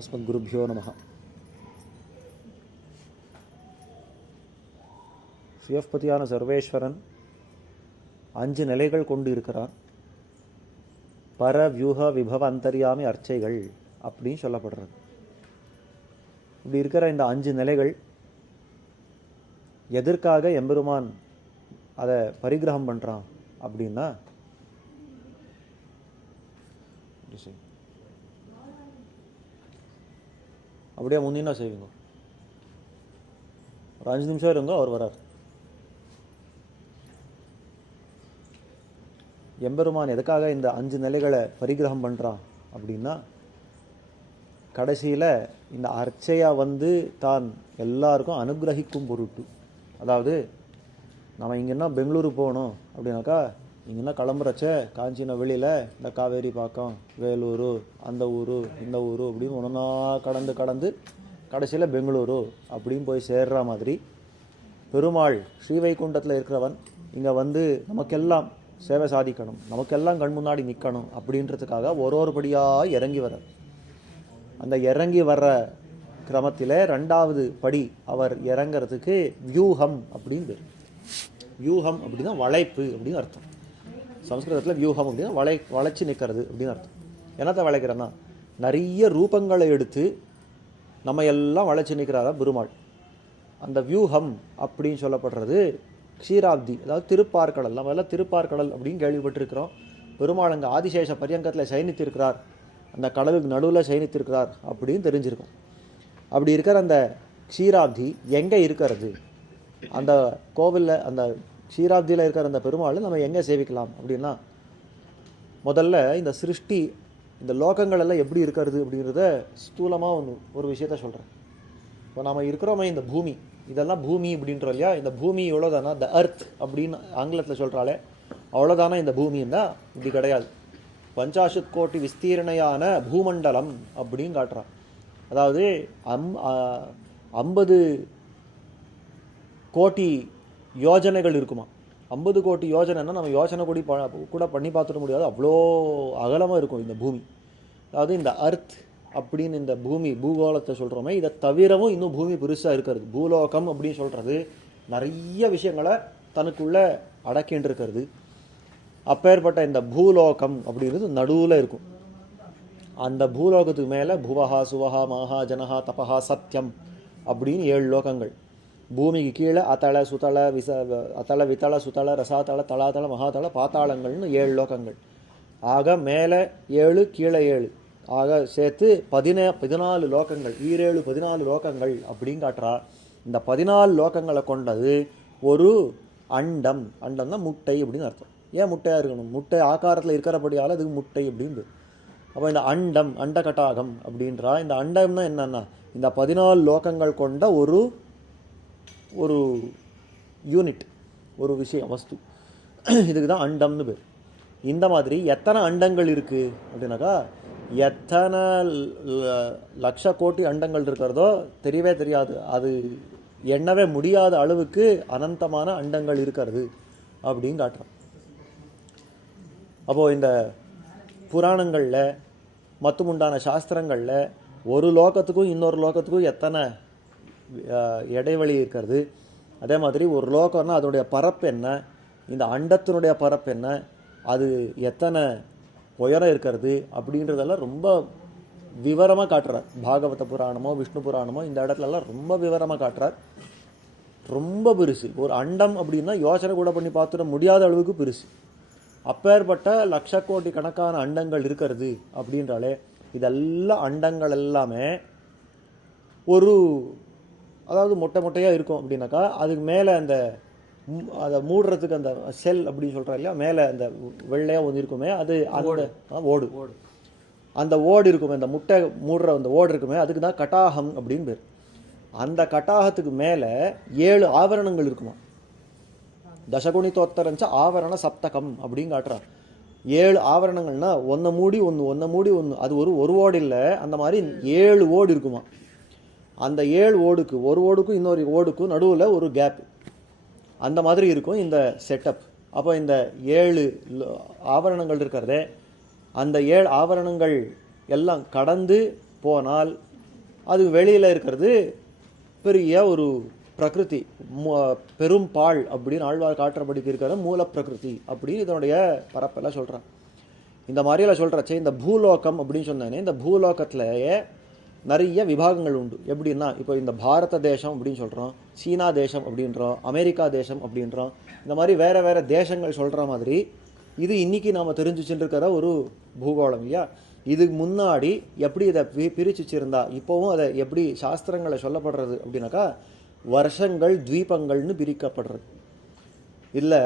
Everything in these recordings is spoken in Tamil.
அஸ்மத்குருபியோ நம சுயப்பதியான சர்வேஸ்வரன் அஞ்சு நிலைகள் கொண்டு இருக்கிறான் பர வியூக விபவ அந்தரியாமி அர்ச்சைகள் அப்படின்னு சொல்லப்படுறது. இப்படி இருக்கிற இந்த அஞ்சு நிலைகள் எதற்காக எம்பெருமான் அதை பரிகிரகம் பண்ணுறான் அப்படின்னா இப்படி செய். அப்படியே முந்தினா செய்வீங்க. ஒரு அஞ்சு நிமிஷம் இருங்க அவர் வரார். எம்பெருமான் எதுக்காக இந்த அஞ்சு நிலைகளை பரிகிரகம் பண்ணுறான் அப்படின்னா கடைசியில் இந்த அர்ச்சையா வந்து தான் எல்லாருக்கும் அனுகிரகிக்கும் பொருட்டு. அதாவது நம்ம இங்கன்னா பெங்களூரு போகணும் அப்படின்னாக்கா நீங்கள்லாம் கிளம்புறச்ச காஞ்சின வெளியில் இந்த காவேரி பாக்கம் வேலூர் அந்த ஊர் இந்த ஊர் அப்படின்னு ஒன்றா கடந்து கடந்து கடைசியில் பெங்களூரு அப்படின்னு போய் சேர்ற மாதிரி பெருமாள் ஸ்ரீவைகுண்டத்தில் இருக்கிறவன் இங்கே வந்து நமக்கெல்லாம் சேவை சாதிக்கணும் நமக்கெல்லாம் கண் முன்னாடி நிற்கணும் அப்படின்றதுக்காக ஒரு ஒரு படியாக இறங்கி வர அந்த இறங்கி வர்ற கிரமத்தில் ரெண்டாவது படி அவர் இறங்கிறதுக்கு வியூகம் அப்படின்னு பேர். வியூகம் அப்படின்னா வளைப்பு அப்படின்னு அர்த்தம். சம்ஸ்கிருதத்தில் வியூகம் அப்படின்னா வளை வளைச்சி நிற்கிறது அப்படின்னு அர்த்தம். என்னத்தை வளைக்கிறேன்னா நிறைய ரூபங்களை எடுத்து நம்ம எல்லாம் வளைச்சி நிற்கிறாரா பெருமாள். அந்த வியூகம் அப்படின்னு சொல்லப்படுறது க்ஷீராப்தி அதாவது திருப்பார்கடல். நம்ம எல்லாம் திருப்பார்கடல் அப்படின்னு கேள்விப்பட்டிருக்கிறோம். பெருமாள் அங்கே ஆதிசேஷ பரியங்கத்தில் சயனித்திருக்கிறார். அந்த கடலுக்கு நடுவில் சயனித்திருக்கிறார் அப்படின்னு தெரிஞ்சிருக்கும். அப்படி இருக்கிற அந்த க்ஷீராப்தி எங்கே இருக்கிறது? அந்த கோவிலில் அந்த ஷீராப்தியில் இருக்கிற அந்த பெருமாள் நம்ம எங்கே சேவிக்கலாம் அப்படின்னா முதல்ல இந்த சிருஷ்டி இந்த லோகங்கள் எல்லாம் எப்படி இருக்கிறது அப்படிங்கிறத ஸ்தூலமாக ஒன்று ஒரு விஷயத்த சொல்கிறேன் இப்போ நாம் இருக்கிறோமே இந்த பூமி இதெல்லாம் பூமி அப்படின்றோம் இல்லையா இந்த பூமி எவ்வளோதானா த அர்த் அப்படின்னு ஆங்கிலத்தில் சொல்கிறாளே அவ்வளோதானா இந்த பூமின்னா? இப்படி கிடையாது. பஞ்சாஷத் கோட்டி விஸ்தீரணையான பூமண்டலம் அப்படின்னு காட்டுறான். அதாவது அம் ஐம்பது கோட்டி யோஜனைகள் இருக்குமா? ஐம்பது கோடி யோஜனைன்னா நம்ம யோசனை கூடி ப- கூட பண்ணி பார்த்துட முடியாது. அவ்வளோ அகலமாக இருக்கும் இந்த பூமி. அதாவது இந்த அர்த் அப்படின்னு இந்த பூமி பூகோளத்தை சொல்கிறோமே இதை தவிரவும் இன்னும் பூமி பெருசாக இருக்கிறது. பூலோகம் அப்படின்னு சொல்கிறது நிறைய விஷயங்களை தனக்குள்ளே அடக்கின்னு இருக்கிறது அப்பேற்பட்ட இந்த பூலோகம் அப்படிங்கிறது நடுவில் இருக்கும். அந்த பூலோகத்துக்கு மேலே புவஹா சுவஹா மகா ஜனஹா தபஹா சத்யம் அப்படின்னு ஏழு லோகங்கள். பூமிக்கு கீழே அத்தள சுதள விச அத்தள வித்தள சுதள ரசாத்தள தலாதள மகாதள பாத்தாளங்கள்னு ஏழு லோகங்கள். ஆக மேலே ஏழு கீழே ஏழு. ஆக சேர்த்து பதினே பதினாலு லோகங்கள். ஈரேழு பதினாலு லோகங்கள் அப்படின்னு காட்டுறா. இந்த பதினாலு லோகங்களை கொண்டது ஒரு அண்டம். அண்டம்னா முட்டை அப்படின்னு அர்த்தம். ஏன் முட்டையாக இருக்கணும்? முட்டை ஆக்காரத்தில் இருக்கிறபடியால் அதுக்கு முட்டை அப்படின்னு அப்போ இந்த அண்டம் அண்டகட்டாகம் அப்படின்றா. இந்த அண்டம்னா என்னென்னா இந்த பதினாலு லோகங்கள் கொண்ட ஒரு ஒரு யூனிட் ஒரு விஷயம் வஸ்து. இதுக்கு தான் அண்டம்னு பேர். இந்த மாதிரி எத்தனை அண்டங்கள் இருக்குது அப்படின்னாக்கா எத்தனை லட்ச கோட்டி அண்டங்கள் இருக்கிறதோ தெரியவே தெரியாது. அது எண்ணவே முடியாத அளவுக்கு அனந்தமான அண்டங்கள் இருக்கிறது அப்படின்னு காட்டுறான். அப்போது இந்த புராணங்களில் மற்றும் உண்டான சாஸ்திரங்களில் ஒரு லோகத்துக்கும் இன்னொரு லோகத்துக்கும் எத்தனை இடைவெளி இருக்கிறது. அதே மாதிரி ஒரு லோகம்னா அதனுடைய பரப்பு என்ன? இந்த அண்டத்தினுடைய பரப்பு என்ன? அது எத்தனை உயரம் இருக்கிறது? அப்படின்றதெல்லாம் ரொம்ப விவரமாக காட்டுறார். பாகவத புராணமோ விஷ்ணு புராணமோ இந்த இடத்துலலாம் ரொம்ப விவரமாக காட்டுறார். ரொம்ப பெருசு. ஒரு அண்டம் அப்படின்னா யோசனை கூட பண்ணி பார்த்துட முடியாத அளவுக்கு பெருசு. அப்பேற்பட்ட லட்ச கோடி கணக்கான அண்டங்கள் இருக்கிறது அப்படின்றாலே இதெல்லாம் அண்டங்கள் எல்லாமே ஒரு அதாவது மொட்டை மொட்டையாக இருக்கும் அப்படின்னாக்கா அதுக்கு மேலே அந்த அதை மூடுறதுக்கு அந்த செல் அப்படின்னு சொல்கிறா இல்லையா? மேலே அந்த வெள்ளையாக ஒன்று இருக்குமே அது அந்த ஓடு. அந்த ஓடு இருக்குமே அந்த முட்டை மூடுற அந்த ஓடு இருக்குமே அதுக்கு தான் கட்டாகம் அப்படின்னு பேர். அந்த கட்டாகத்துக்கு மேலே ஏழு ஆவரணங்கள் இருக்குமா? தசகுணித்தோத்தரஞ்ச ஆவரண சப்தகம் அப்படின்னு காட்டுறார். ஏழு ஆவரணங்கள்னா ஒன்றை மூடி ஒன்று ஒன்றை மூடி ஒன்று அது ஒரு ஒரு ஓடு இல்லை அந்த மாதிரி ஏழு ஓடு இருக்குமா? அந்த ஏழு ஓடுக்கு ஒரு ஓடுக்கும் இன்னொரு ஓடுக்கும் நடுவில் ஒரு கேப் அந்த மாதிரி இருக்கும் இந்த செட்டப் அப்போ இந்த ஏழு ஆவரணங்கள் இருக்கிறதே அந்த ஏழு ஆவரணங்கள் எல்லாம் கடந்து போனால் அது வெளியில் இருக்கிறது பெரிய ஒரு பிரகிருதி. பெரும் பால் அப்படின்னு ஆழ்வார் காட்டுறபடிக்கு இருக்கிற மூல பிரகிருதி அப்படின்னு இதனுடைய பரப்பெல்லாம் சொல்கிறான் இந்த மாதிரியெல்லாம் சொல்கிறச்சே இந்த பூலோகம் அப்படின்னு சொன்னானே இந்த பூலோகத்திலேயே நிறைய விபாகங்கள் உண்டு. எப்படின்னா இப்போ இந்த பாரத தேசம் அப்படின்னு சொல்கிறோம் சீனா தேசம் அப்படின்றோம் அமெரிக்கா தேசம் அப்படின்றோம் இந்த மாதிரி வேறு வேறு தேசங்கள் சொல்கிற மாதிரி இது இன்றைக்கி நாம் தெரிஞ்சுச்சுருக்கிற ஒரு பூகோளம் இல்லையா? இதுக்கு முன்னாடி எப்படி இதை பி பிரிச்சு இப்போவும் அதை எப்படி சாஸ்திரங்களை சொல்லப்படுறது அப்படின்னாக்கா வருஷங்கள் துவீபங்கள்னு பிரிக்கப்படுறது. இல்லை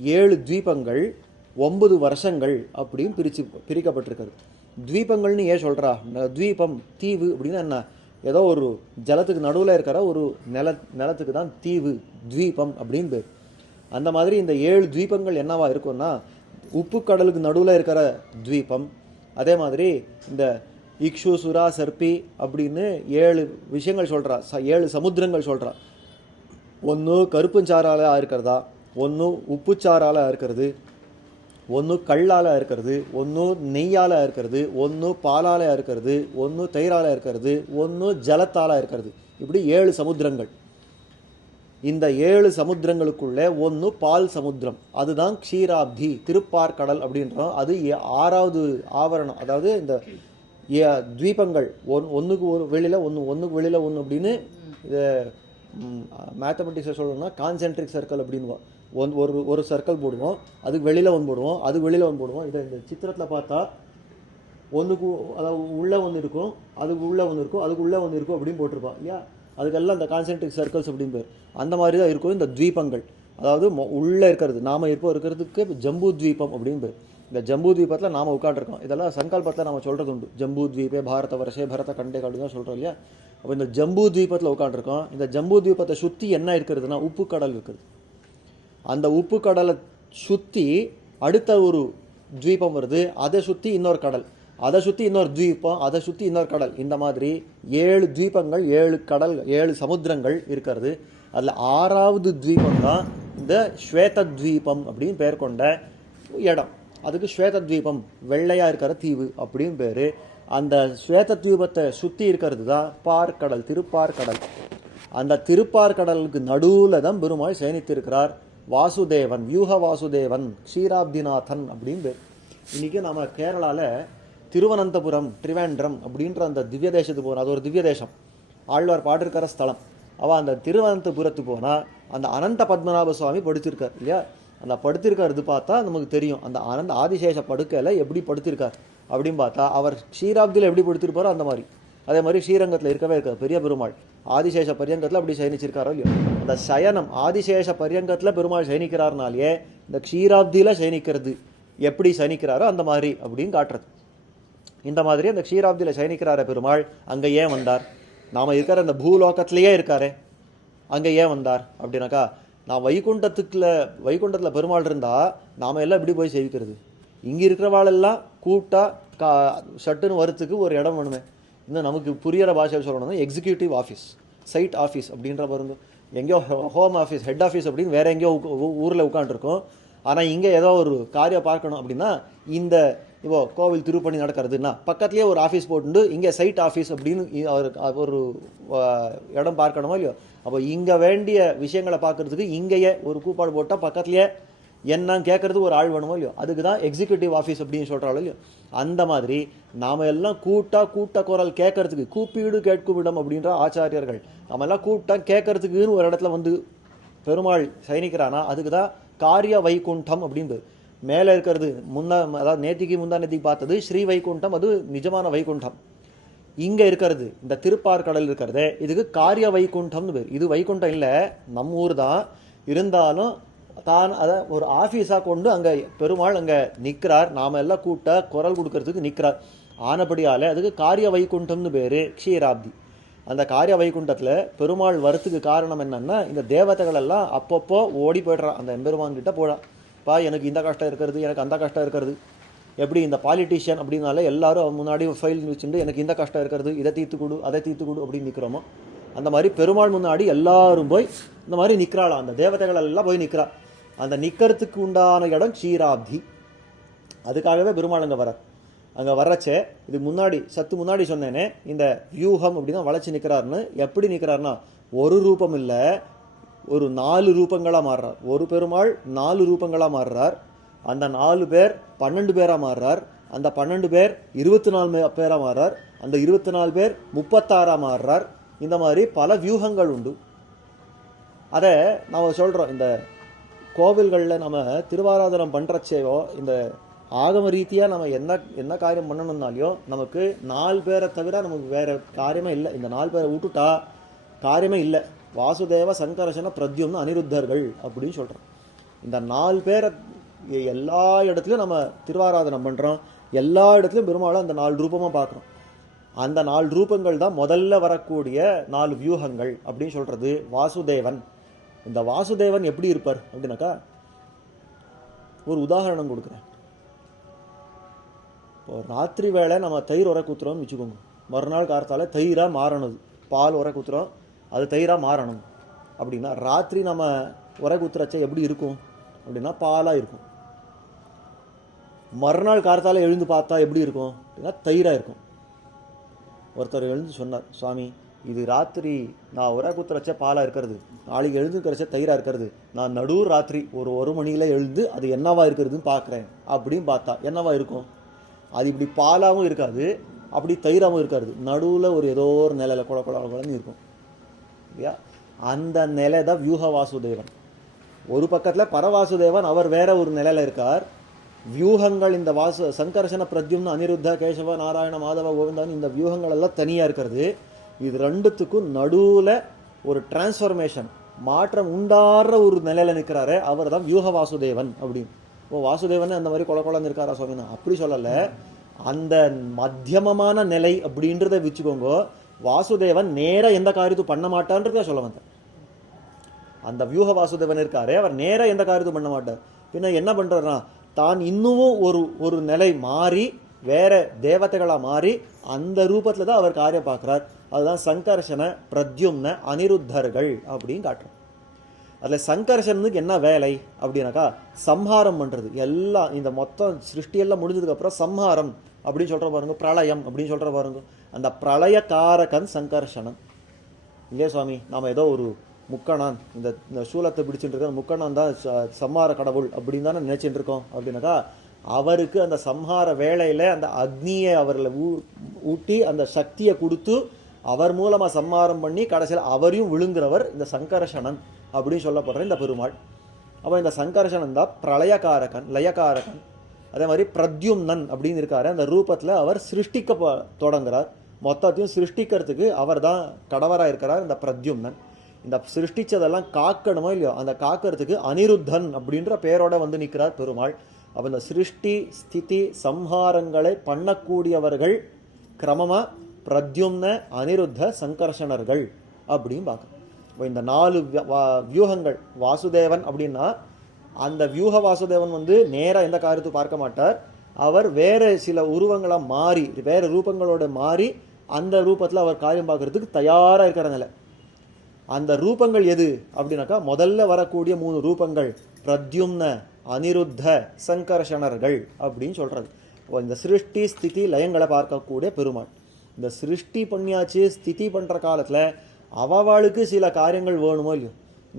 ஏழு துவீபங்கள் ஒன்பது வருஷங்கள் அப்படின்னு பிரிச்சு பிரிக்கப்பட்டிருக்கிறது. துவீபங்கள்னு ஏன் சொல்கிறா துவீபம் தீவு அப்படின்னா என்ன? ஏதோ ஒரு ஜலத்துக்கு நடுவில் இருக்கிற ஒரு நில நிலத்துக்கு தான் தீவு துவீபம் அப்படின்னு பேர் அந்த மாதிரி இந்த ஏழு துவீபங்கள் என்னவா இருக்கும்னா உப்பு கடலுக்கு நடுவில் இருக்கிற துவீபம் அதே மாதிரி இந்த இக்ஷு சுரா சர்பி அப்படின்னு ஏழு விஷயங்கள் சொல்கிறா ச ஏழு சமுத்திரங்கள் சொல்கிறா ஒன்று கருப்புச்சாரால இருக்கிறதா? ஒன்று உப்புச்சாரால் இருக்கிறது. ஒன்று கல்லால் இருக்கிறது ஒன்று நெய்யால் இருக்கிறது ஒன்று பாலால் இருக்கிறது ஒன்று தயிரால் இருக்கிறது ஒன்று ஜலத்தால் இருக்கிறது இப்படி ஏழு சமுத்திரங்கள். இந்த ஏழு சமுத்திரங்களுக்குள்ளே ஒன்று பால் சமுத்திரம். அதுதான் க்ஷீராப்தி திருப்பார்கடல் அப்படின்றோம். அது ஆறாவது ஆவரணம். அதாவது இந்த துவீபங்கள். ஒன் ஒன்றுக்கு ஒரு வெளியில் ஒன்று ஒன்றுக்கு வெளியில் ஒன்று அப்படின்னு இதை மேத்தமெட்டிக்ஸை சொல்லணும்னா கான்சென்ட்ரிக் சர்க்கிள் அப்படின்வோம் ஒன் ஒரு ஒரு சர்க்கிள் போடுவோம். அதுக்கு வெளியில் ஒன்று போடுவோம். அதுக்கு வெளியில் ஒன்று போடுவோம். இதை இந்த சித்திரத்தில் பார்த்தா ஒன்றுக்கு அதாவது உள்ளே ஒன்று இருக்கும். அதுக்கு உள்ளே ஒன்று இருக்கும். அதுக்கு உள்ளே ஒன்று இருக்கும் அப்படின்னு போட்டிருப்பான். இல்லையா? அதுக்கெல்லாம் இந்த கான்சென்ட்ரிக் சர்க்கிள்ஸ் அப்படின்னு பேர். அந்த மாதிரி தான் இருக்கும் இந்த துவீபங்கள். அதாவது மொ- உள்ளே இருக்கிறது. நாம் இப்போ இருக்கிறதுக்கு ஜம்பு துவீபம் அப்படின்னு பேர். இந்த ஜம்பு துவீபத்தில் நாம உட்காண்டிருக்கோம் இதெல்லாம் சங்கல்பத்தில் நம்ம சொல்கிறது உண்டு. ஜம்பு துவீபே பாரத வருஷே பரத கண்டே அப்படின்னு தான் சொல்கிறோம் இல்லையா? அப்போ இந்த ஜம்பு துவீபத்தில் உட்காந்துருக்கோம் இந்த ஜம்பு துவீபத்தை சுற்றி என்ன இருக்கிறதுனா உப்பு கடல் இருக்குது. அந்த உப்பு கடலை சுற்றி அடுத்த ஒரு துவீபம் வருது. அதை சுற்றி இன்னொரு கடல். அதை சுற்றி இன்னொரு துவீபம் அதை சுற்றி இன்னொரு கடல். இந்த மாதிரி ஏழு துவீபங்கள் ஏழு கடல் ஏழு சமுத்திரங்கள் இருக்கிறது. அதில் ஆறாவது துவீபம் தான் இந்த ஸ்வேத துவீபம் அப்படின்னு பெயர் கொண்ட இடம். அதுக்கு ஸ்வேத துவீபம் வெள்ளையாக இருக்கிற தீவு அப்படின்னு பேர். அந்த ஸ்வேத துவீபத்தை சுற்றி இருக்கிறது தான் பார்க்கடல் திருப்பார்கடல் அந்த திருப்பார்கடலுக்கு நடுவில் தான் பெருமாள் சேனித்திருக்கிறார் வாசுதேவன் வியூக வாசுதேவன் க்ஷீராப்திநாதன் அப்படின்னு பேர். இன்றைக்கி நம்ம கேரளாவில் திருவனந்தபுரம் ட்ரிவேண்ட்ரம் அப்படின்ற அந்த திவ்ய தேசத்துக்கு போகிறோம் அது ஒரு திவ்ய தேசம். ஆழ்வார் பாடிருக்கிற ஸ்தலம். அவள் அந்த திருவனந்தபுரத்துக்கு போனால் அந்த அனந்த பத்மநாப சுவாமி படுத்திருக்கார் இல்லையா? அந்த படுத்திருக்கிறது பார்த்தா நமக்கு தெரியும். அந்த அனந்த ஆதிசேஷ படுக்கையில் எப்படி படுத்திருக்கார் அப்படின்னு பார்த்தா அவர் க்ஷீராப்தியில் எப்படி படுத்திருப்பாரோ அந்த மாதிரி. அதே மாதிரி ஸ்ரீரங்கத்தில் இருக்கவே இருக்காது பெரிய பெருமாள். ஆதிசேஷ பரியங்கத்தில் அப்படி சயனிச்சிருக்காரோ இல்லையோ. அந்த சயனம் ஆதிசேஷ பரியங்கத்தில் பெருமாள் சயனிக்கிறார்னாலே இந்த க்ஷீராப்தியில் சயனிக்கிறது எப்படி சயனிக்கிறாரோ அந்த மாதிரி அப்படின்னு காட்டுறது. இந்த மாதிரி அந்த க்ஷீராப்தியில் சயனிக்கிறார பெருமாள் அங்கே ஏன் வந்தார். நாம் இருக்கிற அந்த பூலோகத்திலேயே இருக்காரே அங்கே ஏன் வந்தார் அப்படின்னாக்கா நான் வைகுண்டத்துக்குள்ள வைகுண்டத்தில் பெருமாள் இருந்தால் நாம் எல்லாம் எப்படி போய் சேவிக்கிறது? இங்கே இருக்கிறவாளெல்லாம் கூட்டா கா ஷட்டுன்னு வரத்துக்கு ஒரு இடம் வேணுமே. இன்னும் நமக்கு புரியிற பாஷையில் சொல்லணும்னா எக்ஸிக்யூட்டிவ் ஆஃபீஸ் சைட் ஆஃபீஸ் அப்படின்ற பாருங்க. எங்கேயோ ஹோம் ஆஃபீஸ் ஹெட் ஆஃபீஸ் அப்படின்னு வேற எங்கேயோ ஊரில் உட்காந்துருக்கோம் ஆனால் இங்கே ஏதோ ஒரு காரியம் பார்க்கணும் அப்படின்னா இந்த இப்போ கோவில் திருப்பணி நடக்கிறதுனா பக்கத்துலேயே ஒரு ஆஃபீஸ் போட்டு இங்கே சைட் ஆஃபீஸ் அப்படின்னு அவர் ஒரு இடம் பார்க்கணுமோ இல்லையோ? அப்போ இங்கே வேண்டிய விஷயங்களை பார்க்கறதுக்கு இங்கேயே ஒரு கூப்பாடு போட்டால் பக்கத்துலேயே என்னன்னு கேட்கறதுக்கு ஒரு ஆள் வேணுமோ இல்லையோ? அதுக்கு தான் எக்ஸிக்யூட்டிவ் ஆஃபீஸ் அப்படின்னு சொல்கிறாள் இல்லையோ? அந்த மாதிரி நாம எல்லாம் கூட்டா கூட்ட குரல் கேட்கறதுக்கு கூப்பீடு கேட்கும் அப்படின்ற ஆச்சாரியர்கள். நம்ம எல்லாம் கூப்பிட்டா கேட்கறதுக்குன்னு ஒரு இடத்துல வந்து பெருமாள் சைனிக்கிறானா அதுக்கு தான் காரிய வைகுண்டம் அப்படின்றது மேலே இருக்கிறது முன்னா அதாவது நேத்திக்கு முந்தா நேத்திக்கு பார்த்தது ஸ்ரீ வைகுண்டம் அது நிஜமான வைகுண்டம். இங்கே இருக்கிறது இந்த திருப்பார்கடல் இருக்கிறதே இதுக்கு காரிய வைகுண்டம்னு பேர். இது வைகுண்டம் இல்லை நம்ம ஊர் தான். இருந்தாலும் தான் அதை ஒரு ஆஃபீஸாக கொண்டு அங்கே பெருமாள் அங்கே நிற்கிறார் நாம் எல்லாம் கூட்ட குரல் கொடுக்கறதுக்கு நிற்கிறார் ஆனபடியால் அதுக்கு காரிய வைகுண்டம்னு பேர் க்ஷீராப்தி. அந்த காரிய வைகுண்டத்தில் பெருமாள் வரத்துக்கு காரணம் என்னென்னா இந்த தேவதைகள் எல்லாம் அப்பப்போ ஓடி போய்ட்றான். அந்த எம்பெருமான் கிட்ட போடான் பா எனக்கு இந்த கஷ்டம் இருக்கிறது எனக்கு அந்த கஷ்டம் இருக்கிறது. எப்படி இந்த பாலிட்டிஷியன் அப்படின்னாலே எல்லாரும் முன்னாடி ஃபைல் வச்சுட்டு எனக்கு இந்த கஷ்டம் இருக்கிறது இதை தீர்த்து கொடு அதை தீர்த்து கொடு அப்படின்னு நிற்கிறோமோ அந்த மாதிரி பெருமாள் முன்னாடி எல்லாரும் போய் இந்த மாதிரி நிற்கிறாளா அந்த தேவதைகள் எல்லாம் போய் நிற்கிறா அந்த நிற்கிறதுக்கு உண்டான இடம் சீராப்தி அதுக்காகவே பெருமாள் அங்கே வரார். அங்கே வர்றச்சே இது முன்னாடி சத்து முன்னாடி சொன்னேனே இந்த வியூகம் அப்படின்னா வளைச்சு நிற்கிறாருன்னு எப்படி நிற்கிறாருன்னா ஒரு ரூபம் இல்லை ஒரு நாலு ரூபங்களாக மாறுறார். ஒரு பெருமாள் நாலு ரூபங்களாக மாறுறார். அந்த நாலு பேர் பன்னெண்டு பேராக மாறுறார். அந்த பன்னெண்டு பேர் இருபத்தி நாலு பேராக மாறுறார். அந்த இருபத்தி நாலு பேர் முப்பத்தாறாக மாறுறார். இந்த மாதிரி பல வியூகங்கள் உண்டு. அதை நம்ம சொல்கிறோம் இந்த கோவில்களில் நம்ம திருவாராதனம் பண்ணுறச்சேவோ இந்த ஆகம ரீதியாக நம்ம என்ன என்ன காரியம் பண்ணணும்னாலையோ நமக்கு நாலு பேரை தவிர நமக்கு வேறு காரியமே இல்லை. இந்த நாலு பேரை விட்டுட்டா காரியமே இல்லை. வாசுதேவ சங்கரசன பிரத்யும்னு அனிருத்தர்கள் அப்படின்னு சொல்கிறோம் இந்த நாலு பேரை எல்லா இடத்துலையும் நம்ம திருவாராதனம் பண்ணுறோம் எல்லா இடத்துலையும் பெருமாளை அந்த நாலு ரூபமாக பார்க்குறோம். அந்த நாலு ரூபங்கள் தான் முதல்ல வரக்கூடிய நாலு வியூகங்கள் அப்படின்னு சொல்கிறது வாசுதேவன். இந்த வாசுதேவன் எப்படி இருப்பார் அப்படின்னாக்கா ஒரு உதாரணம் கொடுக்குறேன். இப்போ ராத்திரி வேளை நம்ம தயிர் உர குத்துறோம்னு வச்சுக்கோங்க. மறுநாள் காரத்தால் தயிராக மாறணும். பால் உர குத்துறோம் அது தயிராக மாறணும். அப்படின்னா ராத்திரி நம்ம உர குத்துறச்ச எப்படி இருக்கும்? அப்படின்னா பாலாக இருக்கும். மறுநாள் காரத்தால் எழுந்து பார்த்தா எப்படி இருக்கும்? அப்படின்னா தயிராக இருக்கும். ஒருத்தர் எழுந்து சொன்னார் சுவாமி இது ராத்திரி நான் உர குத்துறச்ச பாலாக இருக்கிறது. நாளைக்கு எழுந்துக்கிறச்ச தயிராக இருக்கிறது. நான் நடு ராத்திரி ஒரு ஒரு மணியில் எழுந்து அது என்னவா இருக்கிறதுன்னு பார்க்குறேன் அப்படின்னு பார்த்தா என்னவா இருக்கும்? அது இப்படி பாலாகவும் இருக்காது அப்படி தயிராகவும் இருக்காது. நடுவில் ஒரு ஏதோ ஒரு நிலையில் குழ குழ குழன்னு இருக்கும். இல்லையா? அந்த நிலை தான் வியூக வாசுதேவன். ஒரு பக்கத்தில் பரவாசுதேவன் அவர் வேற ஒரு நிலையில் இருக்கார். வியூகங்கள் இந்த வாசு சங்கர்ஷன பிரத்யும்ன அனிருத்த கேசவ நாராயண மாதவ கோவிந்தான் இந்த வியூகங்கள் எல்லாம் தனியாக இருக்கிறது. இது ரெண்டுத்துக்கும் நடுவில் ஒரு டிரான்ஸ்ஃபர்மேஷன் மாற்றம் உண்டாடுற ஒரு நிலையில் நிற்கிறாரு அவர் தான் வியூக வாசுதேவன் அப்படின்னு. ஓ வாசுதேவன் அந்த மாதிரி கொல கொலன்னு இருக்காரா சுவாமினா? அப்படி சொல்லலை. அந்த மத்தியமமான நிலை அப்படின்றத வச்சுக்கோங்க. வாசுதேவன் நேரா எந்த காரியத்தும் பண்ண மாட்டான்றத சொல்ல வந்தேன். அந்த வியூக வாசுதேவன் இருக்காரு அவர் நேரா எந்த காரியத்தும் பண்ண மாட்டார். பின்ன என்ன பண்றாருன்னா தான் இன்னும் ஒரு ஒரு நிலை மாறி வேற தேவதைகளாக மாறி அந்த ரூபத்தில் தான் அவர் காரியம் பார்க்குறார். அதுதான் சங்கர்ஷன பிரத்யும்ன அனிருத்தர்கள் அப்படின்னு காட்டுறோம் அதில் சங்கர்ஷனுக்கு என்ன வேலை அப்படின்னாக்கா சம்ஹாரம் பண்ணுறது எல்லாம் இந்த மொத்தம் சிருஷ்டியெல்லாம் முடிஞ்சதுக்கப்புறம் சம்ஹாரம் அப்படின்னு சொல்கிற பாருங்க பிரளயம் அப்படின்னு சொல்கிற பாருங்க. அந்த பிரளயக்காரகன் சங்கர்ஷனன் இல்லையா சுவாமி? நாம் ஏதோ ஒரு முக்கணான் இந்த இந்த சூலத்தை பிடிச்சிட்டு இருக்க முக்கணான் தான் ச- சம்ஹார கடவுள் அப்படின்னு தானே நினச்சிட்டு இருக்கோம். அப்படின்னாக்கா அவருக்கு அந்த சம்ஹார வேலையில் அந்த அக்னியை அவர்களை ஊ- ஊட்டி அந்த சக்தியை கொடுத்து அவர் மூலமாக சம்ஹாரம் பண்ணி கடைசியில் அவரையும் விழுங்குறவர் இந்த சங்கர்ஷணன் அப்படின்னு சொல்லப்படுற இந்த பெருமாள். அப்போ இந்த சங்கர்ஷணன் தான் பிரளயகாரகன் லயகாரகன் அதே மாதிரி பிரத்யும்னன் அப்படின்னு இருக்காரு. அந்த ரூபத்தில் அவர் சிருஷ்டிக்க தொடங்குறார். மொத்தத்தையும் சிருஷ்டிக்கிறதுக்கு அவர் தான் கடவராக இருக்கிறார் இந்த பிரத்யும்னன். இந்த சிருஷ்டிச்சதெல்லாம் காக்கணுமோ இல்லையோ? அந்த காக்கிறதுக்கு அனிருத்தன் அப்படின்ற பெயரோட வந்து நிற்கிறார் பெருமாள். அப்போ இந்த சிருஷ்டி ஸ்திதி சம்ஹாரங்களை பண்ணக்கூடியவர்கள் கிரமமாக பிரத்யும்ன அனிருத்த சங்கர்ஷணர்கள் அப்படின்னு பார்க்கணும் இப்போ இந்த நாலு வா- வியூகங்கள் வாசுதேவன் அப்படின்னா அந்த வியூக வாசுதேவன் வந்து நேராக எந்த காரியத்தையும் பார்க்க மாட்டார். அவர் வேறு சில உருவங்களை மாறி வேறு ரூபங்களோட மாறி அந்த ரூபத்தில் அவர் காரியம் பார்க்குறதுக்கு தயாராக இருக்கிற நிலை. அந்த ரூபங்கள் எது? அப்படின்னாக்கா முதல்ல வரக்கூடிய மூணு ரூபங்கள் பிரத்யும்ன அனிருத்த சங்கர்ஷணர்கள் அப்படின்னு சொல்கிறது இந்த சிருஷ்டி ஸ்திதி லயங்களை பார்க்கக்கூடிய பெருமாள். இந்த சிருஷ்டி பண்ணியாச்சு ஸ்திதி பண்ணுற காலத்தில் அவவாளுக்கு சில காரியங்கள் வேணுமோ இல்லையோ?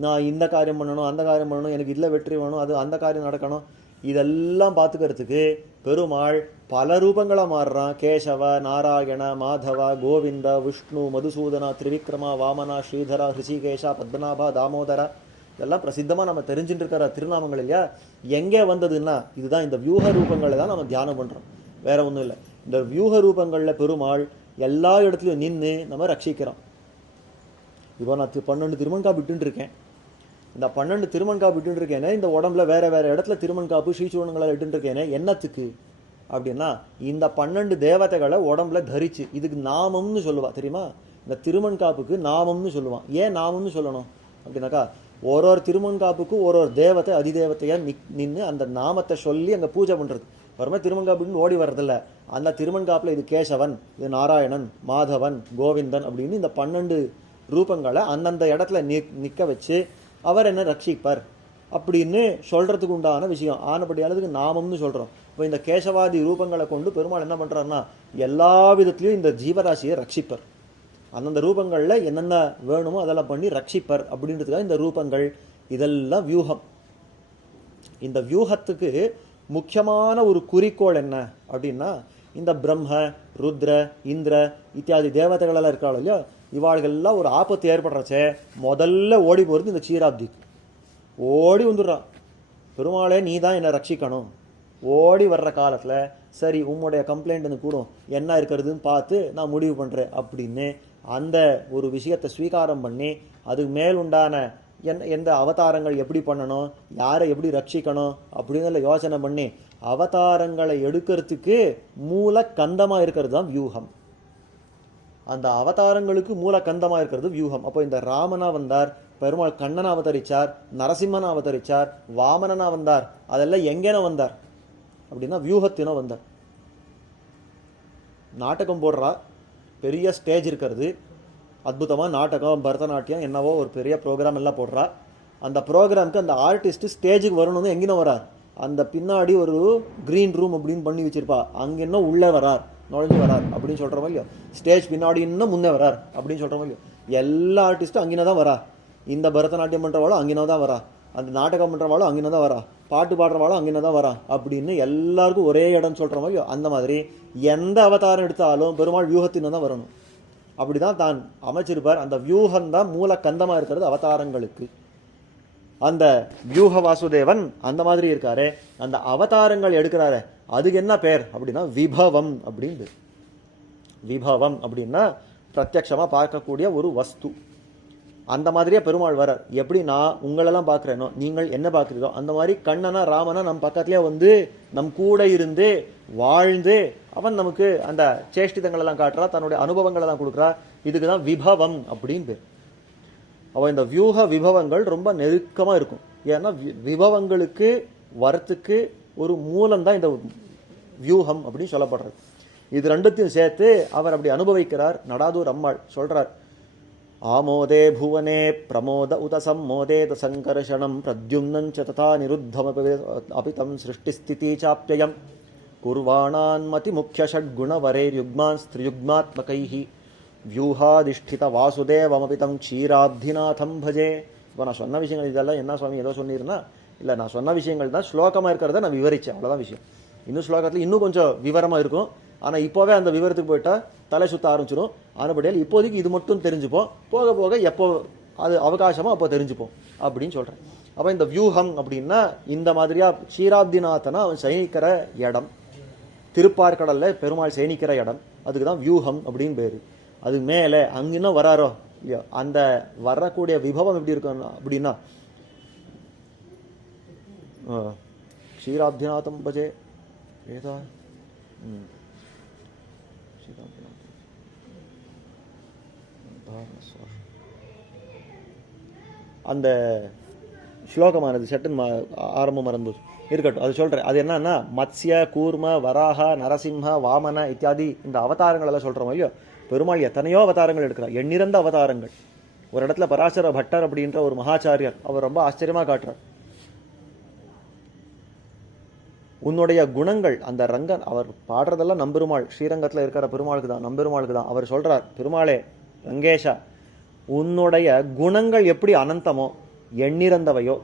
நான் இந்த காரியம் பண்ணணும் அந்த காரியம் பண்ணணும் எனக்கு இதில் வெற்றி வேணும் அது அந்த காரியம் நடக்கணும். இதெல்லாம் பார்த்துக்கிறதுக்கு பெருமாள் பல ரூபங்களை மாறுறான். கேசவ நாராயண மாதவ கோவிந்த விஷ்ணு மதுசூதனா திரிவிக்ரமா வாமனா ஸ்ரீதரா ரிஷிகேஷா பத்மநாபா தாமோதரா. இதெல்லாம் பிரசித்தமாக நம்ம தெரிஞ்சுட்டு இருக்கிற திருநாமங்கள் இல்லையா? எங்கே வந்ததுன்னா இதுதான் இந்த வியூக ரூபங்களை தான் நம்ம தியானம் பண்ணுறோம் வேற ஒன்றும் இல்லை. இந்த வியூக ரூபங்களில் பெருமாள் எல்லா இடத்துலையும் நின்று நம்ம ரட்சிக்கிறோம். இப்போ நான் பன்னெண்டு திருமங்கா விட்டுட்டு இருக்கேன் இந்த பன்னெண்டு திருமண்காப்பு காப்பு இட்டுருக்கேனே இந்த உடம்புல வேறு வேறு இடத்துல திருமண் காப்பு விட்டுட்டு இட்டுருக்கேனே என்னத்துக்கு? அப்படின்னா இந்த பன்னெண்டு தேவதைகளை உடம்புல தரிச்சு இதுக்கு நாமம்னு சொல்லுவா தெரியுமா? இந்த திருமண்காப்புக்கு நாமம்னு சொல்லுவான் ஏன் நாமம்னு சொல்லணும்? அப்படின்னாக்கா ஒரு ஒரு திருமண்காப்புக்கும் ஒரு ஒரு தேவத்தை அதிதேவத்தையாக நிக் நின்று அந்த நாமத்தை சொல்லி அங்கே பூஜை பண்றது. திருமண் காப்புன்னு ஓடி வர்றதில்ல. அந்த திருமண்காப்புல இது கேசவன் இது நாராயணன் மாதவன் கோவிந்தன் அப்படின்னு இந்த பன்னெண்டு ரூபங்களை அந்தந்த இடத்துல நிக் நிற்க வச்சு அவர் என்ன ரட்சிப்பார்? அப்படின்னு சொல்கிறதுக்கு உண்டான விஷயம். ஆனப்படியானதுக்கு நாமம்னு சொல்கிறோம் இப்போ இந்த கேசவாதி ரூபங்களை கொண்டு பெருமாள் என்ன பண்ணுறாருன்னா எல்லா விதத்துலேயும் இந்த ஜீவராசியை ரட்சிப்பர். அந்தந்த ரூபங்களில் என்னென்ன வேணுமோ அதெல்லாம் பண்ணி ரட்சிப்பர் அப்படின்றதுக்காக இந்த ரூபங்கள். இதெல்லாம் வியூகம். இந்த வியூகத்துக்கு முக்கியமான ஒரு குறிக்கோள் என்ன அப்படின்னா இந்த பிரம்ம ருத்ர இந்திர இத்தியாதி தேவதைகளெல்லாம் இருக்காளோ இல்லையோ? இவாளுகள்லாம் ஒரு ஆபத்து ஏற்படுறச்சே முதல்ல ஓடி போகிறது இந்த சீராப்திக்கு. ஓடி வந்துடுறான் பெருமாளே நீ தான் என்னை ரட்சிக்கணும். ஓடி வர்ற காலத்தில் சரி உம்முடைய கம்ப்ளைண்ட் கூடும். என்ன இருக்கிறதுன்னு பார்த்து நான் முடிவு பண்ணுறேன் அப்படின்னு அந்த ஒரு விஷயத்தை ஸ்வீகாரம் பண்ணி அதுக்கு மேல் உண்டான என் எந்த அவதாரங்கள் எப்படி பண்ணணும் யாரை எப்படி ரட்சிக்கணும் அப்படின்னு யோசனை பண்ணி அவதாரங்களை எடுக்கிறதுக்கு மூல கந்தமாக இருக்கிறது தான் வியூகம். அந்த அவதாரங்களுக்கு மூல கந்தமாக இருக்கிறது வியூகம். அப்போ இந்த ராமனா வந்தார் பெருமாள் கண்ணனா அவதரிச்சார் நரசிம்மனா அவதரிச்சார் வாமனனா வந்தார் அதெல்லாம் எங்கேன வந்தார். அப்படின்னா வியூகத்தின வந்தார். நாடகம் போடுறா பெரிய ஸ்டேஜ் இருக்கிறது. அற்புதமாக நாடகம் பரதநாட்டியம் என்னவோ ஒரு பெரிய ப்ரோக்ராம் எல்லாம் போடுறா. அந்த ப்ரோக்ராமுக்கு அந்த ஆர்டிஸ்ட் ஸ்டேஜுக்கு வரணும்னு எங்கேன வரார். அந்த பின்னாடி ஒரு க்ரீன் ரூம் அப்படின்னு பண்ணி வச்சுருப்பா. அங்கே இன்னும் உள்ளே வரார். நுழைஞ்சு வரார் அப்படின்னு சொல்கிற இல்லையோ ஸ்டேஜ் பின்னாடி இன்னும் முன்னே வரார் அப்படின்னு சொல்ற இல்லையோ எல்லா ஆர்டிஸ்ட்டும் அங்கே தான் வரா. இந்த பரதநாட்டியம் பண்ணுறவாளும் அங்கின தான் வரா. அந்த நாடகம் பண்ணுறவாளும் அங்கின தான் வரா. பாட்டு பாடுறவாளும் அங்கின தான் வரா அப்படின்னு எல்லாருக்கும் ஒரே இடம் சொல்கிற மாதிரியோ அந்த மாதிரி எந்த அவதாரம் எடுத்தாலும் பெருமாள் வியூகத்தின தான் வரணும். அப்படி தான் அமைச்சிருப்பார். அந்த வியூகம் தான் மூல கந்தமாக இருக்கிறது அவதாரங்களுக்கு. அந்த வியூக வாசுதேவன் அந்த மாதிரி இருக்காரு. அந்த அவதாரங்கள் எடுக்கிறாரு. அதுக்கு என்ன பேர் அப்படின்னா விபவம் அப்படின்னு விபவம் அப்படின்னா பிரத்யக்ஷமாக பார்க்கக்கூடிய ஒரு வஸ்து. அந்த மாதிரியே பெருமாள் வரார் எப்படி நான் உங்களெல்லாம் பார்க்குறேனோ நீங்கள் என்ன பார்க்குறீரோ அந்த மாதிரி கண்ணனா ராமனா நம் பக்கத்துலேயே வந்து நம் கூட இருந்து வாழ்ந்து அவன் நமக்கு அந்த சேஷ்டிதங்களெல்லாம் காட்டுறா தன்னுடைய அனுபவங்களெல்லாம் கொடுக்குறா. இதுக்கு தான் விபவம் அப்படின்னு பேர் இந்த வியூக விபவங்கள் ரொம்ப நெருக்கமாக இருக்கும். ஏன்னா வி- விபவங்களுக்கு வரத்துக்கு ஒரு மூலம் தான் இந்த வியூகம் அப்படின்னு சொல்லப்படுறது. இது ரெண்டுத்தையும் சேர்த்து அவர் அப்படி அனுபவிக்கிறார். நடாதூர் அம்மாள் சொல்றார் ஆமோதே புவனே பிரமோத உத சம்மோதேத சங்கர்ஷணம் பிரத்யும்னஞ்ச ததா நிருத்தம் அபிதம் சிருஷ்டிஸ்திதி சாப்பியம் குர்வாணான் மதி முக்கிய ஷட்குணவரேர்யுக்மான் ஸ்திரியுக்மாத்மகைஹி. வியூகாதிஷ்டித வாசுதேவமபி தம் க்ஷீராப்திநாதம் பஜே. இப்போ நான் சொன்ன விஷயங்கள் இதெல்லாம் என்ன சுவாமி ஏதோ சொன்னீர்னா இல்லை நான் சொன்ன விஷயங்கள் தான் ஸ்லோகமாக இருக்கிறத நான் விவரிச்சேன். அவ்வளோதான் விஷயம். இன்னும் ஸ்லோகத்தில் இன்னும் கொஞ்சம் விவரமாக இருக்கும். ஆனால் இப்போவே அந்த விவரத்துக்கு போயிட்டால் தலை சுத்த ஆரம்பிச்சிடும் ஆனபடியால் இப்போதைக்கு இது மட்டும் தெரிஞ்சுப்போம். போக போக எப்போ அது அவகாசமாக அப்போ தெரிஞ்சுப்போம் அப்படின்னு சொல்கிறேன் அப்போ இந்த வியூகம் அப்படின்னா இந்த மாதிரியாக ஷீராப்திநாதனா அவன் சைனிக்கிற இடம். திருப்பார்கடலில் பெருமாள் சைனிக்கிற இடம். அதுக்கு தான் வியூகம் அப்படின்னு பேர். அது மேலே அங்கின்னும் வராரோ இல்லையோ? அந்த வரக்கூடிய விபவம் எப்படி இருக்கும் அப்படின்னா ஏதா ம். க்ஷீராப்திநாதம். தாரணஸ்வரம். அந்த ஸ்லோகமானது சட்டன் ஆரம்பம் மறந்து இருக்கட்டும். அது சொல்றேன். அது என்னன்னா மத்ஸ்ய கூர்ம வராக நரசிம்ம வாமன இத்தியாதி இந்த அவதாரங்கள் எல்லாம் சொல்றோம் இல்லையோ பெருமாள் எத்தனையோ அவதாரங்கள் எடுக்கிறார். எண்ணிறந்த அவதாரங்கள். ஒரு இடத்துல பராசர பட்டர் அப்படின்ற ஒரு மகாச்சாரியர் அவர் ரொம்ப ஆச்சரியமா காட்டுறார். உன்னுடைய குணங்கள் அந்த ரங்கன் அவர் பாடுறதெல்லாம் நம்பெருமாள். ஸ்ரீரங்கத்தில் இருக்கிற பெருமாளுக்கு தான் நம்பெருமாளுக்கு தான் அவர் சொல்கிறார் பெருமாளே ரங்கேஷா உன்னுடைய குணங்கள் எப்படி அனந்தமோ எண்ணிறந்தவையோ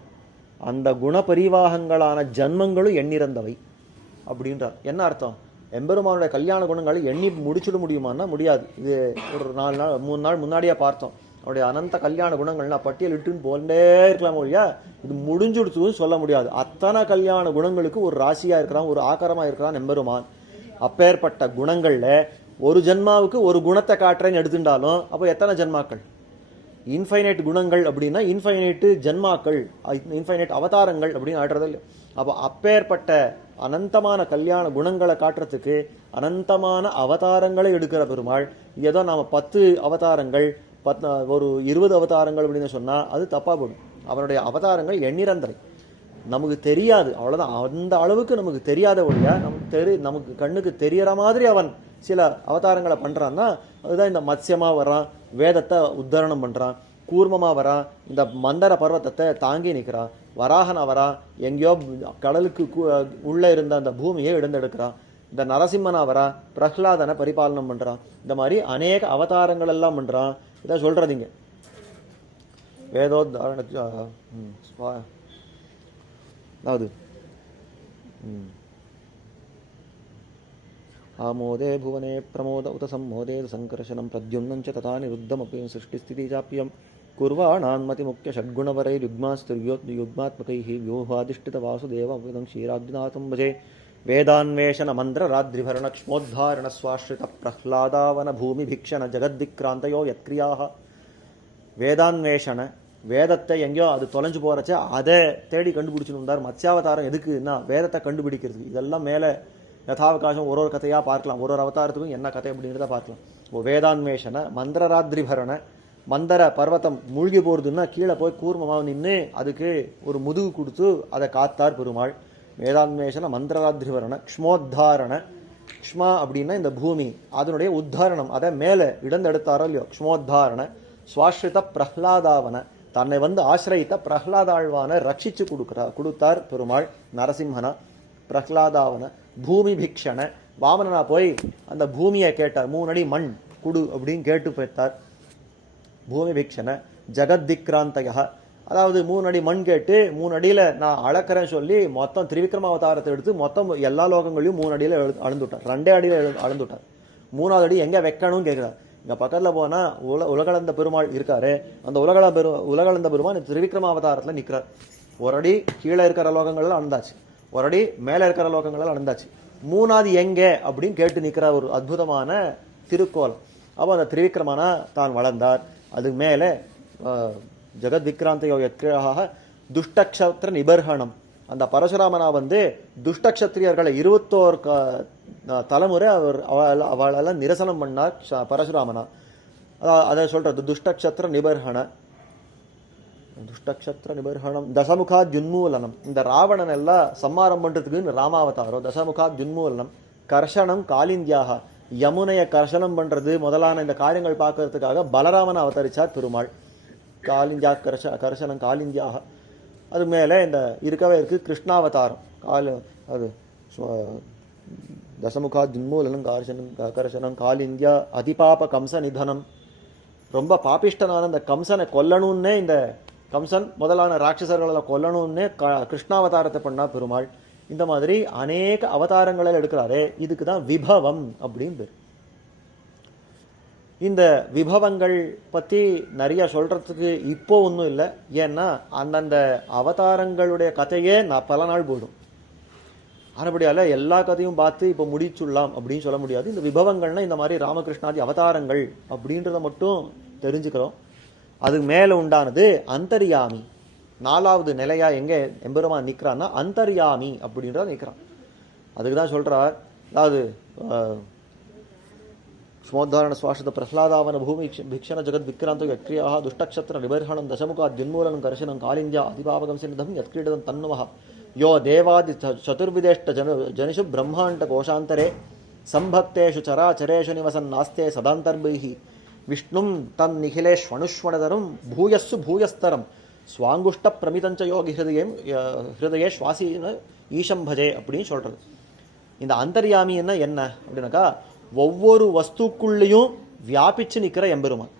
அந்த குணபரிவாகங்களான ஜன்மங்களும் எண்ணிறந்தவை. அப்படின்றார். என்ன அர்த்தம்? எம்பெருமானுடைய கல்யாண குணங்களை எண்ணி முடிச்சுட முடியுமான்னா முடியாது. இது ஒரு நாலு நாள் மூணு நாள் முன்னாடியே பார்த்தோம். அவருடைய அனந்த கல்யாண குணங்கள் நான் பட்டியலிட்டுன்னு போண்டே இருக்கலாம் ஒழியா இது முடிஞ்சுடுத்துன்னு சொல்ல முடியாது. அத்தனை கல்யாண குணங்களுக்கு ஒரு ராசியாக இருக்கிறான் ஒரு ஆக்கரமாக இருக்கிறான் எம்பெருமான் அப்பேற்பட்ட குணங்களில் ஒரு ஜென்மாவுக்கு ஒரு குணத்தை காட்டுறேன்னு எடுத்துட்டாலும் அப்போ எத்தனை ஜென்மாக்கள்? இன்ஃபைனைட் குணங்கள் அப்படின்னா இன்ஃபைனைட்டு ஜென்மாக்கள் இன்ஃபைனைட் அவதாரங்கள் அப்படின்னு ஆடுறது இல்லை. அப்போ அப்பேற்பட்ட அனந்தமான கல்யாண குணங்களை காட்டுறதுக்கு அனந்தமான அவதாரங்களை எடுக்கிற பெருமாள். ஏதோ நாம் பத்து அவதாரங்கள் பத் ஒரு இருபது அவதாரங்கள் அப்படின்னு சொன்னால் அது தப்பாக போடும். அவனுடைய அவதாரங்கள் எண்ணிரந்தரை நமக்கு தெரியாது அவ்வளோதான் அந்த அளவுக்கு நமக்கு தெரியாத ஒழியா நமக்கு தெரி நமக்கு கண்ணுக்கு தெரியற மாதிரி அவன் சில அவதாரங்களை பண்ணுறான்னா அதுதான் இந்த மத்சியமாக வரான் வேதத்தை உத்தரணம் பண்ணுறான் கூர்மமாக வரான் இந்த மந்தர பர்வத்தத்தை தாங்கி நிற்கிறான் வராகனா வரான் எங்கேயோ கடலுக்கு உள்ளே இருந்த அந்த பூமியை இடந்தெடுக்கிறான் இந்த நரசிம்மனா வரா பிரஹ்லாதனை பரிபாலனம் பண்ணுறான் இந்த மாதிரி அநேக அவதாரங்கள் எல்லாம் பண்றான் இதை சொல்றதுங்க வேதோத்தாரண ம், ஸ்வா- அதாவது ம். आमोदे भुवने प्रमोद उत सम्मोदे सङ्कर्षणं प्रद्युम्नं च तथा निरुद्धमपि सृष्टिस्थितिजाप्यं कुर्वाणान्मतिमुख्यषड्गुणवरैर्युग्मास्तुर्योद्युग्मात्मकैः व्यूहाधिष्ठितवासुदेवं क्षीराब्दिनाथं भजे వేదాన్వేషణ మంత్ర రాద్రిభరణ క్ష్మోద్ధారణ స్వాశ్రిత ప్రహ్లాదావన భూమి భిక్షణ జగద్విక్రాంతయో యత్క్రియా వేదాన్వేஷண வேதத்தை எங்கேயோ அது தொலைஞ்சு போகிறச்ச அதை தேடி கண்டுபிடிச்சுன்னு இருந்தார் மத்ஸ்யாவதாரம் எதுக்குன்னா வேதத்தை கண்டுபிடிக்கிறதுக்கு. இதெல்லாம் மேலே யதாவகாசம் ஒரு ஒரு கதையாக பார்க்கலாம். ஒரு ஒரு அவதாரத்துக்கும் என்ன கதை அப்படிங்கிறத பார்க்கலாம். இப்போ வேதான்வேஷன மந்திரராத்ரிபரண மந்திர பர்வத்தம் மூழ்கி போகிறதுன்னா கீழே போய் கூர்மமாக நின்று அதுக்கு ஒரு முதுகு கொடுத்து அதை காத்தார் பெருமாள். வேதான்வேஷண மந்திரராத்ரிபரண க்ஷ்மோத்தாரண. க்ஷ்மா அப்படின்னா இந்த பூமி அதனுடைய உத்தாரணம் அதை மேலே இடந்தெடுத்தாரோ இல்லையோ க்ஷ்மோத்தாரண. சுவாஸ்ரித பிரஹ்லாதாவன தன்னை வந்து ஆசிரயித்த பிரஹ்லாதாழ்வான ரட்சிச்சு கொடுக்குறா கொடுத்தார் பெருமாள் நரசிம்மன. பிரஹ்லாதாவன பூமி பிக்ஷன. வாமனனா போய் அந்த பூமியை கேட்டார் மூணு அடி மண் குடு அப்படின்னு கேட்டு போய்த்தார் பூமி பிக்ஷன ஜெகத்திக்ராந்தய அதாவது மூணு அடி மண் கேட்டு மூணு அடியில் நான் அளக்கிறேன்னு சொல்லி மொத்தம் திரிவிக்ரம அவதாரத்தை எடுத்து மொத்தம் எல்லா லோகங்களையும் மூணு அடியில் எழு அளந்துட்டார். ரெண்டே அடியில் எழு அளந்துட்டார். மூணாவது அடி எங்கே வைக்கணும்னு கேட்குறார் இங்கே பக்கத்தில் போனால் உல உலகளந்த பெருமாள் இருக்காரு. அந்த உலகள பெரு உலகளந்த பெருமாள் திரிவிக்ரம அவதாரத்தில் நிற்கிறார் ஒரு அடி கீழே இருக்கிற லோகங்கள்லாம் அளந்தாச்சு. ஒரு அடி மேலே இருக்கிற லோகங்கள்லாம் அளந்தாச்சு. மூணாவது எங்கே அப்படின்னு கேட்டு நிற்கிற ஒரு அற்புதமான திருக்கோலம். அப்போ அந்த திரிவிக்ரமனா தான் வளர்ந்தார். அதுக்கு மேலே ஜெகத் விக்ராந்த எத்கிரகாக துஷ்டக்ஷத்திர நிபர்ஹணம். அந்த பரசுராமனா வந்து துஷ்டக்ஷத்திரியர்களை இருபத்தோரு க தலைமுறை அவர் அவள் அவளெல்லாம் நிரசனம் பண்ணார் பரசுராமனா. அதை சொல்கிறது துஷ்டக்ஷத்திர நிபர்ஹண. துஷ்டக்ஷத்திர நிபர்ஹணம் தசமுகா ஜுன்மூலனம் இந்த ராவணன் எல்லாம் சம்மாரம் பண்ணுறதுக்குன்னு ராமாவதாரம். தசமுகா ஜுன்மூலனம் கர்ஷணம் காலிந்தியாக. யமுனைய கர்ஷனம் பண்ணுறது முதலான இந்த காரியங்கள் பார்க்கறதுக்காக பலராமன் அவதரித்தார் பெருமாள் காலிந்தியா கர்ஷ கர்ஷனம் காலிந்தியாக. அது மேலே இந்த இருக்கவே இருக்குது கிருஷ்ணாவதாரம். கால் அது ஸ்வ- தசமுகா ஜுன்மூலனம் கர்ஷனம் கர்ஷனம் காலிந்தியா அதிபாப கம்ச நிதனம். ரொம்ப பாபிஷ்டனான இந்த கம்சனை கொல்லணும்னே இந்த கம்சன் முதலான ராட்சசர்களை கொல்லணும்னே க கிருஷ்ணாவதாரத்தை பண்ணா பெருமாள். இந்த மாதிரி அநேக அவதாரங்களை எடுக்கிறாரே. இதுக்கு தான் விபவம் அப்படின்னு பேர் இந்த விபவங்கள் பற்றி நிறைய சொல்கிறதுக்கு இப்போ ஒன்றும் இல்லை. ஏன்னா அந்தந்த அவதாரங்களுடைய கதையே நான் பல நாள் போயிடும் ஆனபடியால் எல்லா கதையும் பார்த்து இப்போ முடிச்சுடலாம் அப்படின்னு சொல்ல முடியாது. இந்த விபவங்கள்னால் இந்த மாதிரி ராமகிருஷ்ணாதி அவதாரங்கள் அப்படின்றத மட்டும் தெரிஞ்சுக்கிறோம். அதுக்கு மேலே உண்டானது அந்தரியாமி. நாலாவது நிலையா எங்கே எம்பெருமான் நிற்கிறான்னா அந்தர்யாமி அப்படின்றத நிற்கிறான் அதுக்கு தான் சொல்கிறார் அதாவது స్మోద్ధారణ శ్వాసత ప్రహ్లాదావన భూమి భిక్షణ జగద్విక్రాంత యక్రియా దుష్టక్షత్ర నిబర్హణం దశముఖ దిన్మూలనం కర్షణం కాళింద్య అతిపాపకం సిద్ధం యత్క్రీడదం తన్నుమ యో దేవాది చతుర్విదేష్ట జను జనిషు బ్రహ్మాండ కోశాంతరే సంభక్తేషు చరాచరేషు నివసన్నాస్తే సదాంతర్భై విష్ణుం తన్నిఖిలేష్వణుష్వణధరం భూయస్సు భూయస్తరం స్వాంగుష్ట ప్రమితంచ యోగి ஹிருதயம் ஹிருதய சுவாசீன ஈஷம் பஜே அப்படின்னு சொல்கிறது இந்த அந்தர்யாமின்னா என்ன அப்படின்னாக்கா ஒவ்வொரு வஸ்துக்குள்ளேயும் வியாபிச்சு நிற்கிற எம்பெருமான்.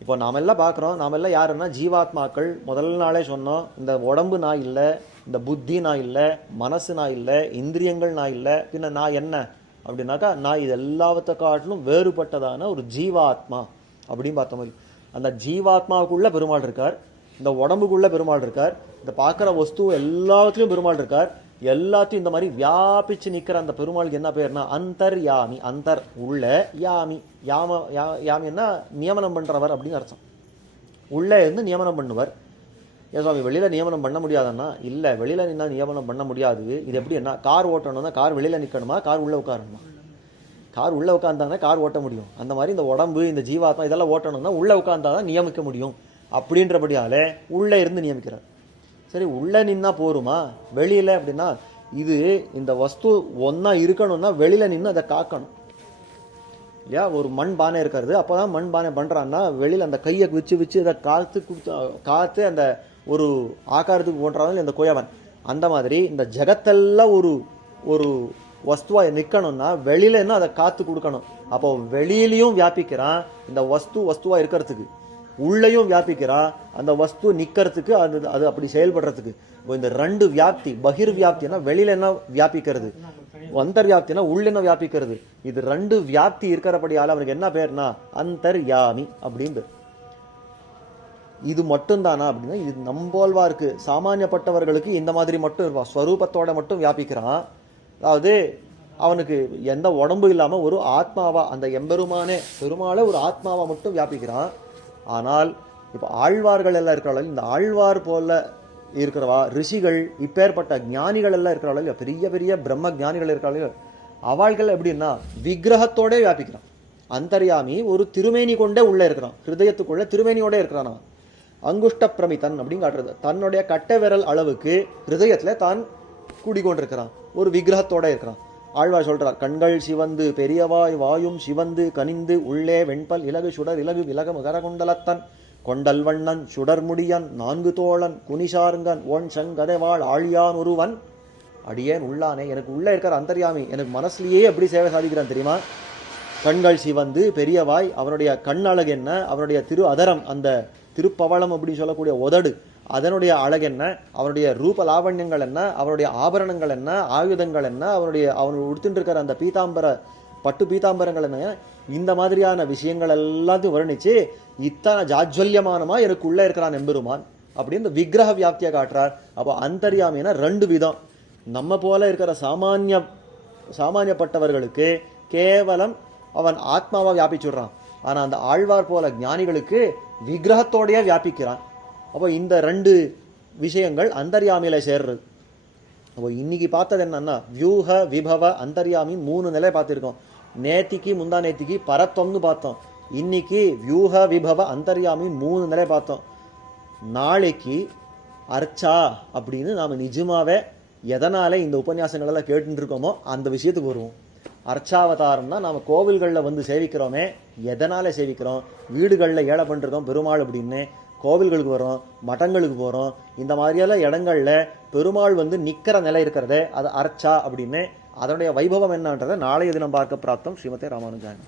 இப்போ நாமெல்லாம் பார்க்குறோம் நாமெல்லாம் யாருன்னா ஜீவாத்மாக்கள் முதல் நாளே சொன்னோம் இந்த உடம்பு நான் இல்லை இந்த புத்தி நான் இல்லை மனசு நான் இல்லை இந்திரியங்கள் நான் இல்லை பின்ன நான் என்ன? அப்படின்னாக்கா நான் இது எல்லாத்தை காட்டிலும் வேறுபட்டதான ஒரு ஜீவாத்மா அப்படின்னு பார்த்த மாதிரி. அந்த ஜீவாத்மாவுக்குள்ள பெருமாள் இருக்கார் இந்த உடம்புக்குள்ள பெருமாள் இருக்கார் இந்த பார்க்குற வஸ்து எல்லாத்துலேயும் பெருமாள் இருக்கார் எல்லாத்தையும் இந்த மாதிரி வியாபிச்சு நிற்கிற அந்த பெருமாளுக்கு என்ன பேர்னா அந்தர்யாமி அந்தர் உள்ள யாமி. யாம யா- யாமின்னா நியமனம் பண்ணுறவர் அப்படின்னு அர்த்தம். உள்ளே இருந்து நியமனம் பண்ணுவர். ஏன் சுவாமி வெளியில் நியமனம் பண்ண முடியாதுன்னா இல்லை வெளியில் நின்னா நியமனம் பண்ண முடியாது. இது எப்படி என்ன கார் ஓட்டணும்னா கார் வெளியில் நிற்கணுமா கார் உள்ளே உட்காரணுமா? கார் உள்ளே உட்காந்தானே கார் ஓட்ட முடியும். அந்த மாதிரி இந்த உடம்பு இந்த ஜீவாத்மா இதெல்லாம் ஓட்டணும்னா உள்ள உட்கார்ந்தாதான் நியமிக்க முடியும். அப்படின்றபடியாலே உள்ளே இருந்து நியமிக்கிறார். சரி உள்ளே நின்னா போருமா? வெளியில் அப்படின்னா இது இந்த வஸ்து ஒன்றா இருக்கணும்னா வெளியில் நின்று அதை காக்கணும். இல்லையா? ஒரு மண் பானை இருக்கிறது. அப்போ தான் மண் பானை பண்ணுறான்னா வெளியில் அந்த கையை வச்சு வச்சு அதை காத்து கொடுத்து காத்து அந்த ஒரு ஆக்காரத்துக்கு போன்றாலும் இந்த குயவன். அந்த மாதிரி இந்த ஜெகத்தெல்லாம் ஒரு ஒரு வஸ்துவாக நிற்கணும்னா வெளியில இன்னும் அதை காத்து கொடுக்கணும். அப்போ வெளியிலையும் வியாபிக்கிறான் இந்த வஸ்து வஸ்துவாக இருக்கிறதுக்கு. உள்ளேயும் வியாபிக்கிறான். அந்த வஸ்து நிற்கிறதுக்கு அது அது அப்படி செயல்படுறதுக்கு. இப்போ இந்த ரெண்டு வியாப்தி பகிர் வியாப்தினா வெளியில என்ன வியாபிக்கிறது? அந்தர் வியாப்தினா உள்ள என்ன வியாபிக்கிறது? இது ரெண்டு வியாப்தி இருக்கிறபடியால் அவனுக்கு என்ன பேர்னா அந்தர்யாமி அப்படின்னு பேர். இது மட்டும்தானா அப்படின்னா இது நம்போல்வா இருக்கு. சாமானியப்பட்டவர்களுக்கு இந்த மாதிரி மட்டும் இருப்பான் ஸ்வரூபத்தோட மட்டும் வியாபிக்கிறான். அதாவது அவனுக்கு எந்த உடம்பு இல்லாம ஒரு ஆத்மாவா அந்த எம்பெருமானே பெருமாளை ஒரு ஆத்மாவா மட்டும் வியாபிக்கிறான். ஆனால் இப்போ ஆழ்வார்கள் எல்லாம் இருக்கிறாள் இந்த ஆழ்வார் போல இருக்கிறவா ரிஷிகள் இப்பேற்பட்ட ஞானிகள் எல்லாம் இருக்கிறாள் பெரிய பெரிய பிரம்ம ஞானிகள் இருக்கிறாள் அவள்கள் எப்படின்னா விக்கிரகத்தோட வியாபிக்கிறான். அந்தர்யாமி ஒரு திருமேனி கொண்டே உள்ளே இருக்கிறான். ஹிருதயத்துக்குள்ளே திருமேனியோட இருக்கிறான் அவன். அங்குஷ்ட பிரமிதன் அப்படின்னு காட்டுறது. தன்னுடைய கட்ட விரல் அளவுக்கு ஹிருதயத்தில் தான் கூடிக்கொண்டிருக்கிறான் ஒரு விக்கிரகத்தோட இருக்கிறான். ஆழ்வார் சொல்கிறார் கண்கள் சிவந்து பெரியவாய் வாயும் சிவந்து கனிந்து உள்ளே வெண்பல் இலகு சுடர் இலகு விலக மகரகுண்டலத்தன் கொண்டல் வண்ணன் சுடர்முடியன் நான்கு தோழன் குனிசாருங்கன் ஓன் சங்கதைவாள் ஆழியான் ஒருவன். அடியேன் உள்ளானே எனக்கு உள்ளே இருக்கிற அந்தர்யாமி எனக்கு மனசுலேயே எப்படி சேவை சாதிக்கிறான் தெரியுமா? கண்கள் சிவந்து பெரியவாய் அவனுடைய கண் அழகு என்ன? அவனுடைய திரு அதரம் அந்த திருப்பவளம் அப்படின்னு சொல்லக்கூடிய உதடு. அதனுடைய அழகு என்ன? அவனுடைய ரூப லாவண்யங்கள் என்ன? அவனுடைய ஆபரணங்கள் என்ன? ஆயுதங்கள் என்ன? அவனுடைய அவன் உடுத்துட்டு அந்த பீதாம்பர பட்டு பீதாம்பரங்கள் என்ன? இந்த மாதிரியான விஷயங்கள் எல்லாத்தையும் வர்ணித்து இத்தனை ஜாஜ்வல்யமானமா எனக்கு இருக்கிறான் எம்பெருமான். அப்படின்னு இந்த விக்கிரக வியாப்தியை காட்டுறார். அப்போ அந்தரியாமினா ரெண்டு விதம். நம்ம போல இருக்கிற சாமானிய சாமானியப்பட்டவர்களுக்கு கேவலம் அவன் ஆத்மாவாக வியாபிச்சுடுறான். ஆனால் அந்த ஆழ்வார் போல ஞானிகளுக்கு விக்கிரகத்தோடையே வியாபிக்கிறான். அப்போ இந்த ரெண்டு விஷயங்கள் அந்தர்யாமியில் சேர்றது. அப்போ இன்னைக்கு பார்த்தது என்னன்னா வியூக விபவ அந்தர்யாமி மூணு நிலை பார்த்துருக்கோம். நேத்திக்கு முந்தா நேத்திக்கு பரத்வம்னு பார்த்தோம். இன்னைக்கு வியூக விபவ அந்தர்யாமி மூணு நிலை பார்த்தோம். நாளைக்கு அர்ச்சா அப்படின்னு நாம் நிஜமாவே எதனால் இந்த உபன்யாசங்களெல்லாம் கேட்டுட்டு இருக்கோமோ அந்த விஷயத்துக்கு வருவோம். அர்ச்சாவதாரம்னா நாம் கோவில்களில் வந்து சேவிக்கிறோமே எதனால் சேவிக்கிறோம்? வீடுகளில் ஏழை பண்ணிருக்கோம் பெருமாள் அப்படின்னு கோவில்களுக்கு வரோம் மட்டங்களுக்கு போகிறோம் இந்த மாதிரியெல்லாம் இடங்கள்ல பெருமாள் வந்து நிற்கிற நிலை இருக்கிறதே அது அர்ச்சா அப்படின்னு அதனுடைய வைபவம் என்னன்றதை நாளைய தினம் பார்க்க பிராப்தம் ஸ்ரீமதே ராமானுஜாயன்